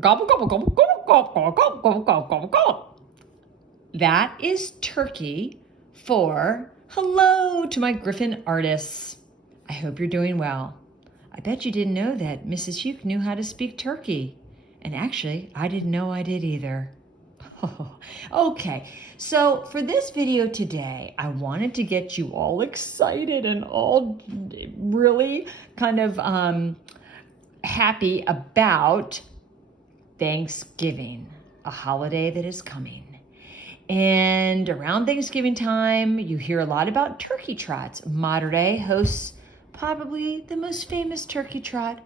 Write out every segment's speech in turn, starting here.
Gobble, gobble, gobble, gobble, gobble, gobble, gobble, gobble, gobble, gobble. That is turkey for hello to my Griffin artists. I hope you're doing well. I bet you didn't know that Mrs. Hugh knew how to speak turkey. And actually, I didn't know I did either. Okay, so for this video today, I wanted to get you all excited and all really kind of happy about Thanksgiving, a holiday that is coming. And around Thanksgiving time, you hear a lot about turkey trots. Mater Dei hosts probably the most famous turkey trot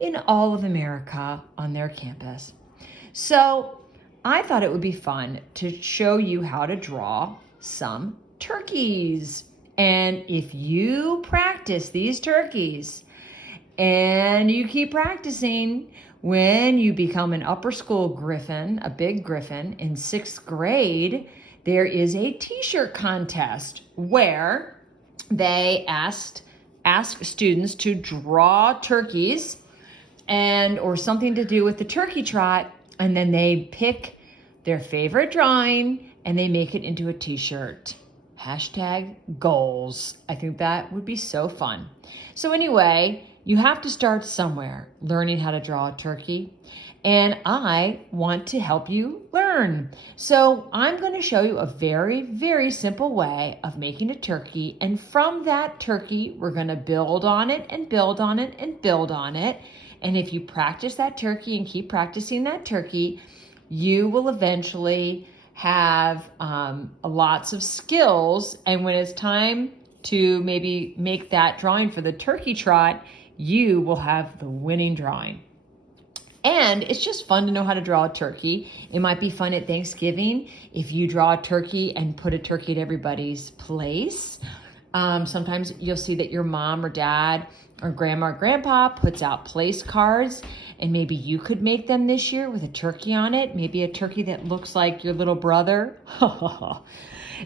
in all of America on their campus. So I thought it would be fun to show you how to draw some turkeys. And if you practice these turkeys and you keep practicing, when you become an upper school Griffin, a big Griffin in 6th grade, there is a t-shirt contest where they ask students to draw turkeys or something to do with the turkey trot, and then they pick their favorite drawing and they make it into a t-shirt. #goals. I think that would be so fun. So anyway, you have to start somewhere learning how to draw a turkey, and I want to help you learn. So I'm going to show you a very, very simple way of making a turkey, and from that turkey, we're going to build on it and build on it and build on it. And if you practice that turkey and keep practicing that turkey, you will eventually have lots of skills. And when it's time to maybe make that drawing for the turkey trot, you will have the winning drawing. And it's just fun to know how to draw a turkey. It might be fun at Thanksgiving if you draw a turkey and put a turkey at everybody's place. Sometimes you'll see that your mom or dad or grandma or grandpa puts out place cards, and maybe you could make them this year with a turkey on it. Maybe a turkey that looks like your little brother.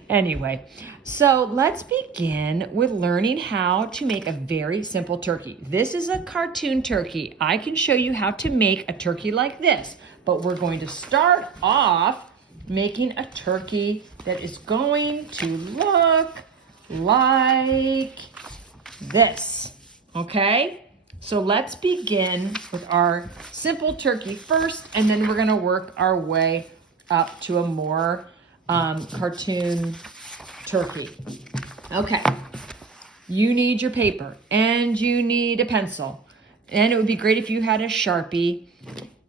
Anyway, so let's begin with learning how to make a very simple turkey. This is a cartoon turkey. I can show you how to make a turkey like this, but we're going to start off making a turkey that is going to look like this, okay? So let's begin with our simple turkey first, and then we're gonna work our way up to a more cartoon turkey. Okay, you need your paper and you need a pencil, and it would be great if you had a Sharpie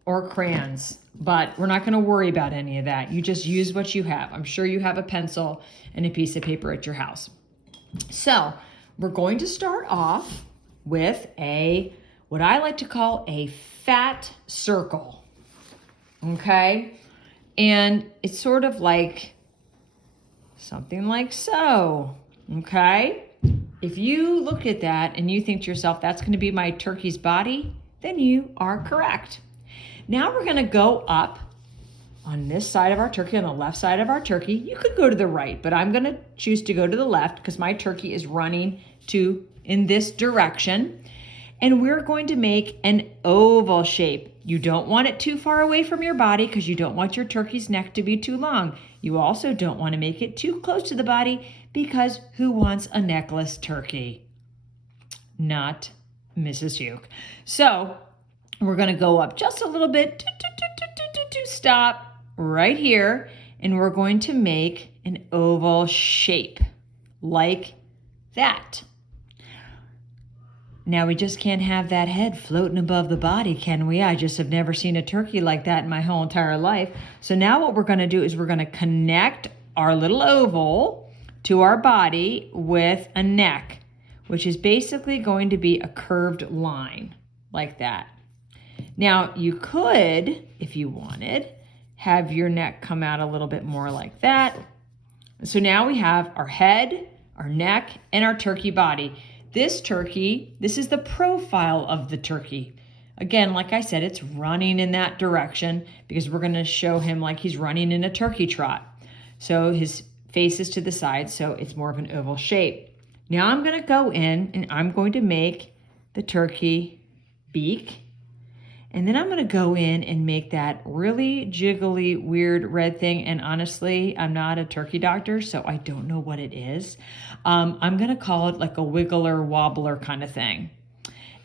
or crayons, but we're not going to worry about any of that. You just use what you have. I'm sure you have a pencil and a piece of paper at your house. So we're going to start off with what I like to call a fat circle, okay? And it's sort of like something like so, okay? If you look at that and you think to yourself, that's going to be my turkey's body, then you are correct. Now we're going to go up on this side of our turkey, on the left side of our turkey. You could go to the right, but I'm going to choose to go to the left because my turkey is running in this direction. And we're going to make an oval shape. You don't want it too far away from your body because you don't want your turkey's neck to be too long. You also don't want to make it too close to the body because who wants a necklace turkey? Not Mrs. Hugh. So we're going to go up just a little bit, stop right here, and we're going to make an oval shape like that. Now, we just can't have that head floating above the body, can we? I just have never seen a turkey like that in my whole entire life. So now what we're going to do is we're going to connect our little oval to our body with a neck, which is basically going to be a curved line like that. Now, you could, if you wanted, have your neck come out a little bit more like that. So now we have our head, our neck, and our turkey body. This turkey, this is the profile of the turkey. Again, like I said, it's running in that direction because we're going to show him like he's running in a turkey trot. So his face is to the side, so it's more of an oval shape. Now I'm going to go in and I'm going to make the turkey beak. And then I'm gonna go in and make that really jiggly, weird red thing. And honestly, I'm not a turkey doctor, so I don't know what it is. I'm gonna call it like a wiggler wobbler kind of thing.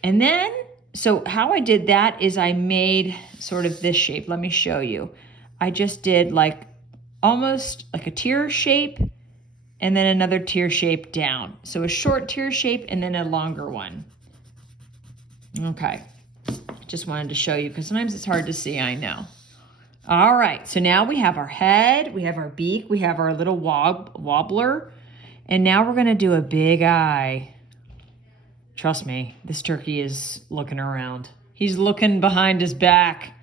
And then, so how I did that is I made sort of this shape. Let me show you. I just did like almost like a tear shape and then another tear shape down. So a short tear shape and then a longer one. Okay, just wanted to show you because sometimes it's hard to see, I know. All right, so now we have our head, we have our beak, we have our little wobbler, and now we're gonna do a big eye. Trust me, this turkey is looking around. He's looking behind his back.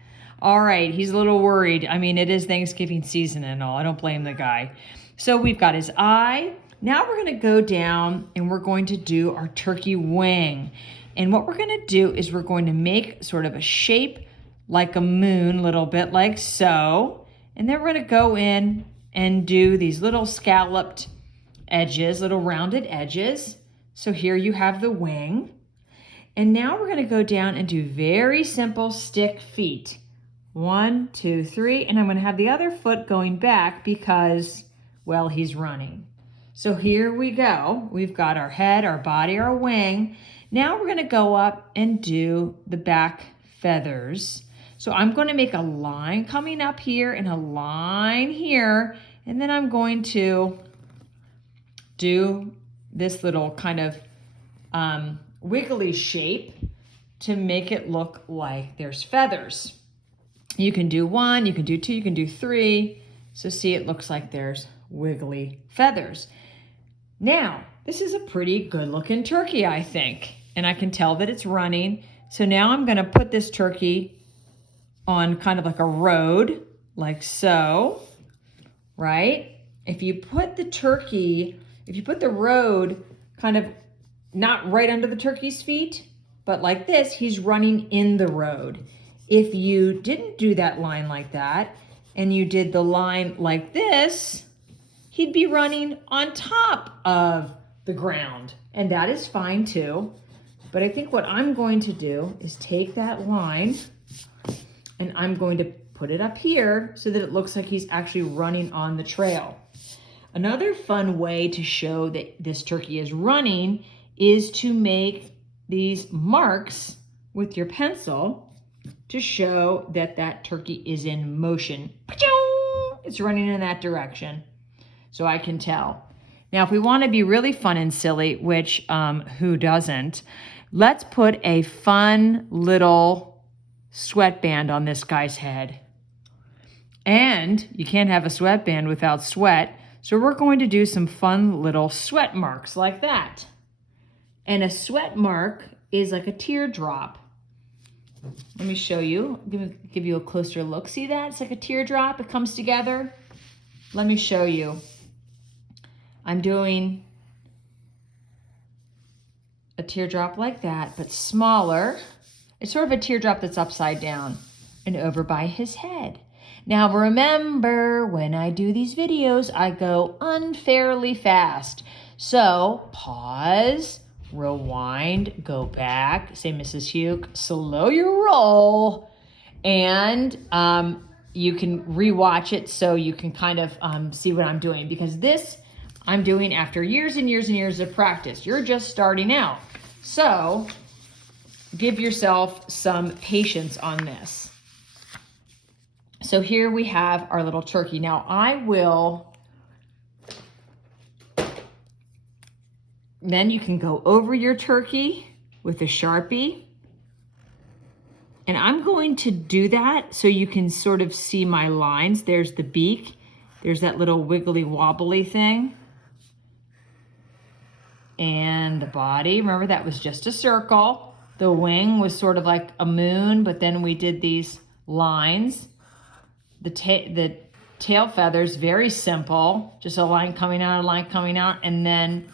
All right, he's a little worried. I mean, it is Thanksgiving season and all. I don't blame the guy. So we've got his eye. Now we're gonna go down and we're going to do our turkey wing. And what we're gonna do is we're going to make sort of a shape like a moon, a little bit like so. And then we're gonna go in and do these little scalloped edges, little rounded edges. So here you have the wing. And now we're gonna go down and do very simple stick feet. 1, 2, 3, and I'm gonna have the other foot going back because, well, he's running. So here we go. We've got our head, our body, our wing. Now we're gonna go up and do the back feathers. So I'm gonna make a line coming up here and a line here, and then I'm going to do this little kind of wiggly shape to make it look like there's feathers. You can do 1, you can do 2, you can do 3. So see, it looks like there's wiggly feathers. Now, this is a pretty good looking turkey, I think. And I can tell that it's running. So now I'm gonna put this turkey on kind of like a road, like so, right? If you put the road kind of not right under the turkey's feet, but like this, he's running in the road. If you didn't do that line like that, and you did the line like this, he'd be running on top of the ground. And that is fine too. But I think what I'm going to do is take that line and I'm going to put it up here so that it looks like he's actually running on the trail. Another fun way to show that this turkey is running is to make these marks with your pencil to show that that turkey is in motion. It's running in that direction, so I can tell. Now, if we want to be really fun and silly, which who doesn't, let's put a fun little sweatband on this guy's head. And you can't have a sweatband without sweat, so we're going to do some fun little sweat marks like that. And a sweat mark is like a teardrop. Let me show you, give you a closer look. See that? It's like a teardrop, it comes together. Let me show you. I'm doing a teardrop like that, but smaller. It's sort of a teardrop that's upside down and over by his head. Now remember, when I do these videos, I go unfairly fast. So pause, rewind, go back, say Mrs. Hugh, slow your roll, and you can rewatch it so you can kind of see what I'm doing, because this I'm doing after years and years and years of practice. You're just starting out. So give yourself some patience on this. So here we have our little turkey. Now then you can go over your turkey with a Sharpie. And I'm going to do that so you can sort of see my lines. There's the beak. There's that little wiggly wobbly thing. And the body, remember that was just a circle. The wing was sort of like a moon, but then we did these lines. The tail feathers, very simple. Just a line coming out, a line coming out, and then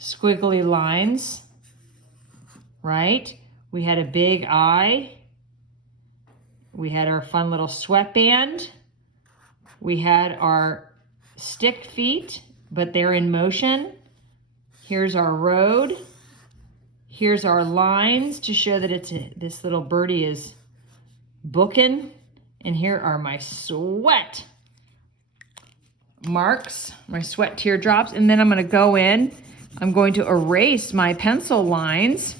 squiggly lines, right? We had a big eye. We had our fun little sweatband. We had our stick feet, but they're in motion. Here's our road. Here's our lines to show that this little birdie is booking. And here are my sweat marks, my sweat teardrops. And then I'm going to go in, I'm going to erase my pencil lines.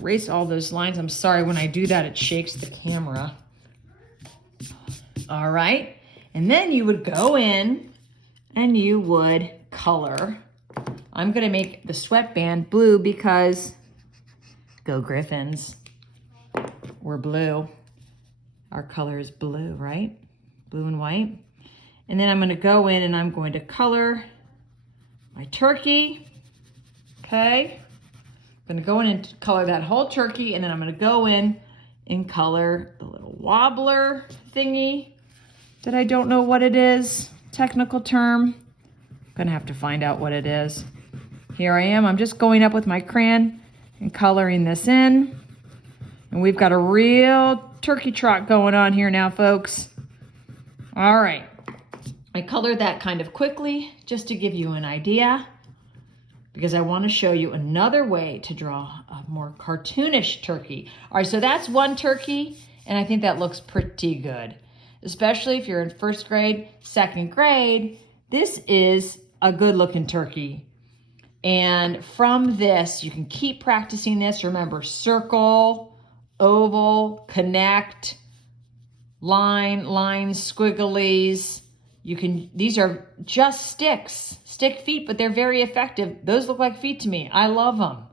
Erase all those lines. I'm sorry, when I do that, it shakes the camera. All right. And then you would go in and you would color. I'm going to make the sweatband blue because go Griffins. We're blue. Our color is blue, right? Blue and white. And then I'm going to go in and I'm going to color my turkey. Okay. I'm going to go in and color that whole turkey, and then I'm going to go in and color the little wobbler thingy that I don't know what it is, technical term. I'm going to have to find out what it is. Here I am. I'm just going up with my crayon and coloring this in. And we've got a real turkey trot going on here now, folks. All right. I colored that kind of quickly just to give you an idea, because I want to show you another way to draw a more cartoonish turkey. All right, so that's one turkey, and I think that looks pretty good, especially if you're in first grade, second grade. This is a good looking turkey. And from this, you can keep practicing this. Remember, circle, oval, connect, line, lines, squigglies. These are just stick feet, but they're very effective. Those look like feet to me. I love them.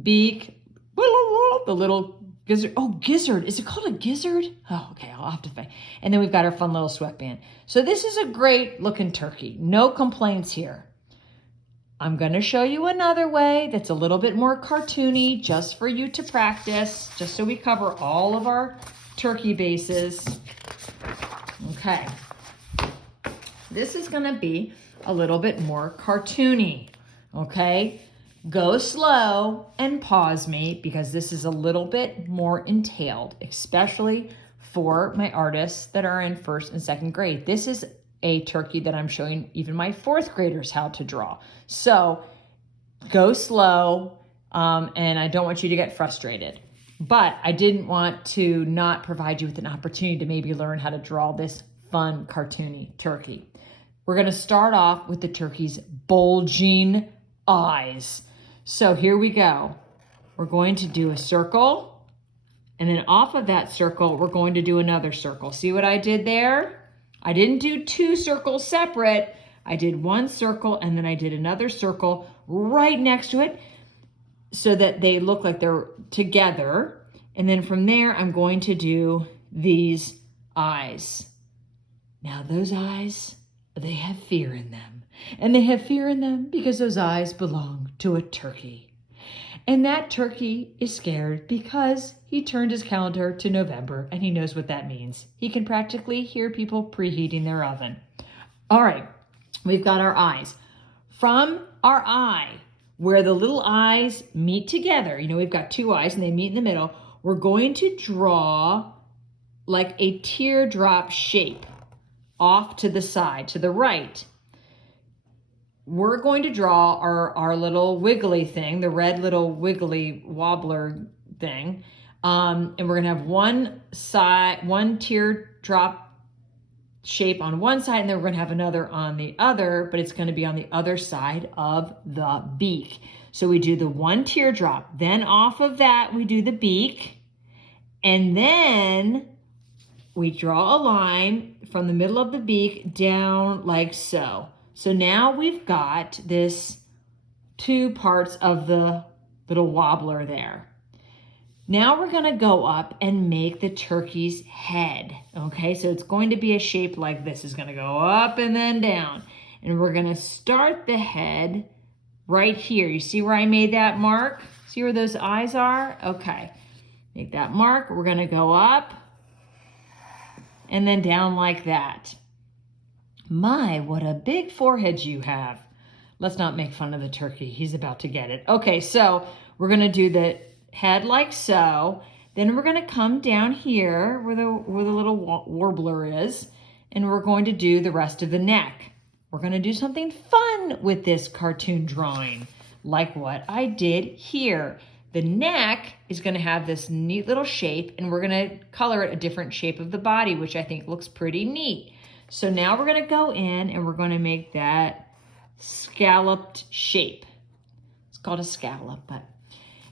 Beak, the little gizzard. Oh, gizzard. Is it called a gizzard? Oh, okay. I'll have to find. And then we've got our fun little sweatband. So this is a great looking turkey. No complaints here. I'm going to show you another way that's a little bit more cartoony, just for you to practice, just so we cover all of our turkey bases. Okay. This is going to be a little bit more cartoony, okay? Go slow and pause me, because this is a little bit more entailed, especially for my artists that are in first and second grade. This is a turkey that I'm showing even my fourth graders how to draw. So go slow, and I don't want you to get frustrated. But I didn't want to not provide you with an opportunity to maybe learn how to draw this fun, cartoony turkey. We're going to start off with the turkey's bulging eyes. So here we go. We're going to do a circle, and then off of that circle, we're going to do another circle. See what I did there? I didn't do two circles separate. I did one circle, and then I did another circle right next to it so that they look like they're together. And then from there, I'm going to do these eyes. Now those eyes, they have fear in them. And they have fear in them because those eyes belong to a turkey. And that turkey is scared because he turned his calendar to November, and he knows what that means. He can practically hear people preheating their oven. All right, we've got our eyes. From our eye, where the little eyes meet together, we've got two eyes and they meet in the middle, we're going to draw like a teardrop shape off to the side, to the right. We're going to draw our little wiggly thing, the red little wiggly wobbler thing. And we're going to have one teardrop shape on one side, and then we're going to have another on the other, but it's going to be on the other side of the beak. So we do the one teardrop. Then off of that, we do the beak. And then we draw a line from the middle of the beak down like so. So now we've got this two parts of the little wobbler there. Now we're going to go up and make the turkey's head. Okay, so it's going to be a shape like this. It's going to go up and then down. And we're going to start the head right here. You see where I made that mark? See where those eyes are? Okay, make that mark. We're going to go up and then down like that. My, what a big forehead you have. Let's not make fun of the turkey. He's about to get it. Okay, so we're going to do the head like so. Then we're going to come down here where the little warbler is, and we're going to do the rest of the neck. We're going to do something fun with this cartoon drawing, like what I did here. The neck is going to have this neat little shape, and we're going to color it a different shape of the body, which I think looks pretty neat. So now we're going to go in and we're going to make that scalloped shape. It's called a scallop,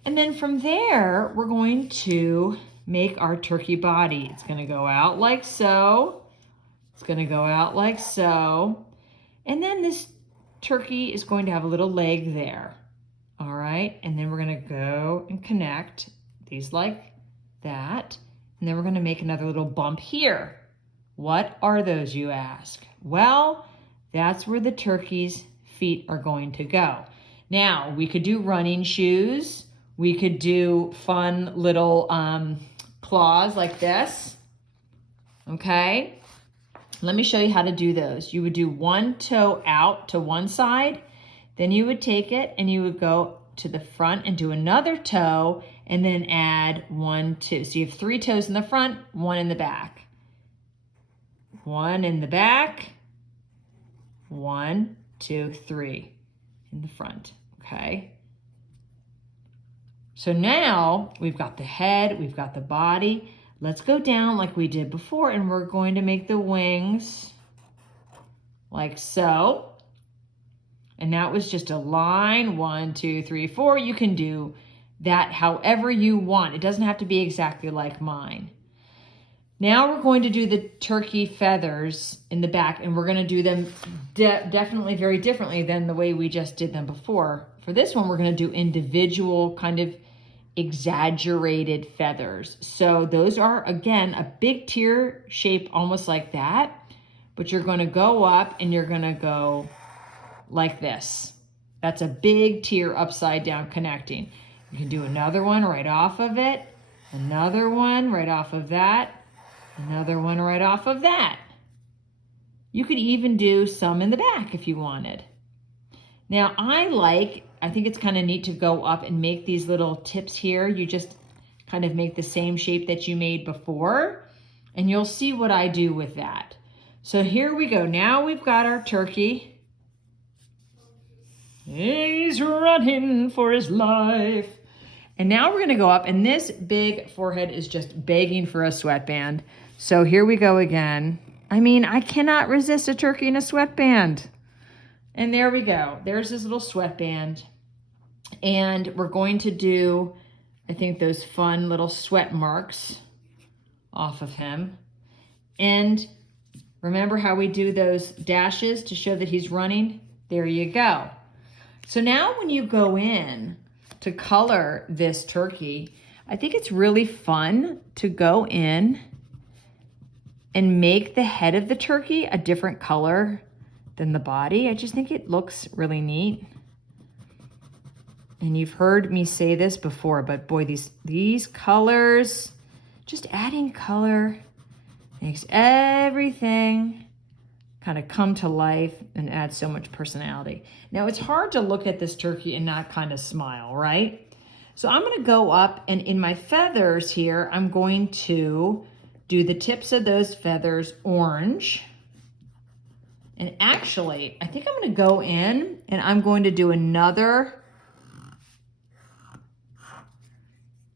and then from there, we're going to make our turkey body. It's going to go out like so. It's going to go out like so. And then this turkey is going to have a little leg there. All right, and then we're going to go and connect these like that. And then we're going to make another little bump here. What are those, you ask? Well, that's where the turkey's feet are going to go. Now, we could do running shoes. We could do fun little claws like this. Okay, let me show you how to do those. You would do one toe out to one side. Then you would take it and you would go to the front and do another toe and then add 1, 2. So you have 3 toes in the front, 1 in the back. 1 in the back, 1, 2, 3 in the front, okay? So now we've got the head, we've got the body. Let's go down like we did before, and we're going to make the wings like so. And that was just a line, 1, 2, 3, 4. You can do that however you want. It doesn't have to be exactly like mine. Now we're going to do the turkey feathers in the back, and we're going to do them definitely very differently than the way we just did them before. For this one, we're going to do individual kind of exaggerated feathers. So those are, again, a big tier shape almost like that, but you're going to go up and you're going to go like this. That's a big tier upside down connecting. You can do another one right off of it, another one right off of that, another one right off of that. You could even do some in the back if you wanted. Now I think it's kind of neat to go up and make these little tips here. You just kind of make the same shape that you made before, and you'll see what I do with that. So here we go. Now we've got our turkey. He's running for his life. And now we're going to go up, and this big forehead is just begging for a sweatband. So here we go again. I mean, I cannot resist a turkey in a sweatband. And there we go. There's his little sweatband. And we're going to do, I think, those fun little sweat marks off of him. And remember how we do those dashes to show that he's running? There you go. So now when you go in to color this turkey, I think it's really fun to go in and make the head of the turkey a different color than the body. I just think it looks really neat. And you've heard me say this before, but boy, these colors, just adding color makes everything kind of come to life and add so much personality. Now, it's hard to look at this turkey and not kind of smile, right? So I'm going to go up, and in my feathers here, I'm going to do the tips of those feathers orange. And actually, I think I'm going to go in and I'm going to do another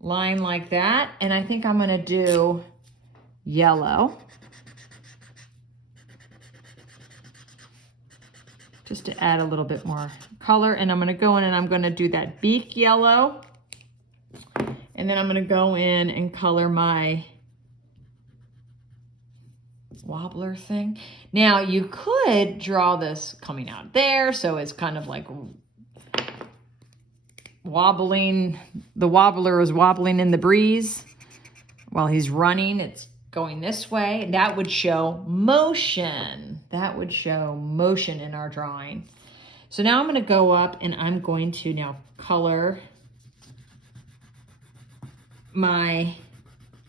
line like that. And I think I'm going to do yellow, just to add a little bit more color. And I'm going to go in and I'm going to do that beak yellow. And then I'm going to go in and color my wobbler thing. Now you could draw this coming out there, so it's kind of like wobbling. The wobbler is wobbling in the breeze while he's running. It's going this way. That would show motion. That would show motion in our drawing. So now I'm going to go up and I'm going to now color my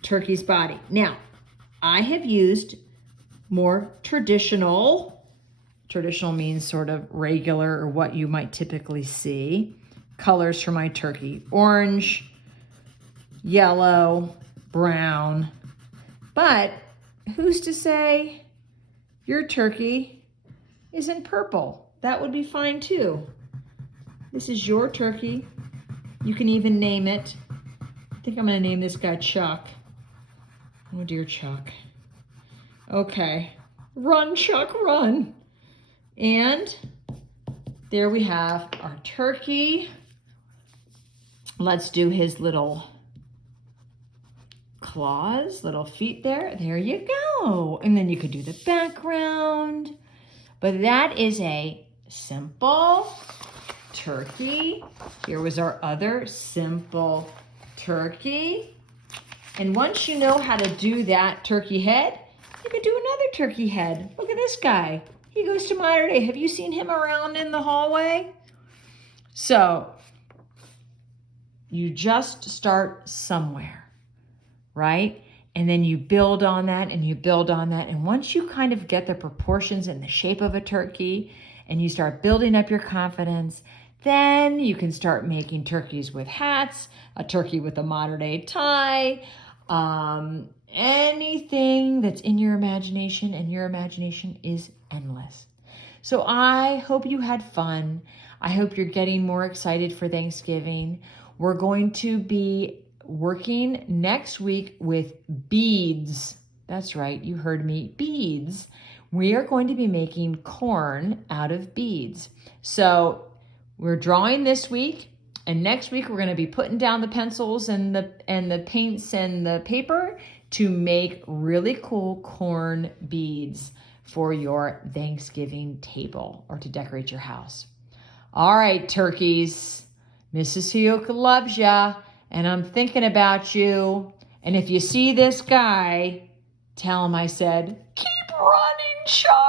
turkey's body. Now, I have used more traditional means sort of regular or what you might typically see, colors for my turkey. Orange, yellow, brown. But who's to say your turkey isn't purple? That would be fine too. This is your turkey. You can even name it. I think I'm going to name this guy Chuck. Oh, dear Chuck. Okay. Run, Chuck, run. And there we have our turkey. Let's do his little claws, little feet there. There you go. And then you could do the background. But that is a simple turkey. Here was our other simple turkey. And once you know how to do that turkey head, you can do another turkey head. Look at this guy. He goes to modern day. Have you seen him around in the hallway? So you just start somewhere, right? And then you build on that and you build on that. And once you kind of get the proportions and the shape of a turkey and you start building up your confidence, then you can start making turkeys with hats, a turkey with a modern day tie, anything that's in your imagination, and your imagination is endless. So I hope you had fun. I hope you're getting more excited for Thanksgiving. We're going to be working next week with beads. That's right, you heard me, beads. We are going to be making corn out of beads. So we're drawing this week, and next week we're going to be putting down the pencils and the paints and the paper to make really cool corn beads for your Thanksgiving table or to decorate your house. All right, turkeys, Mrs. Hioka loves ya, and I'm thinking about you. And if you see this guy, tell him I said, keep running, Chuck.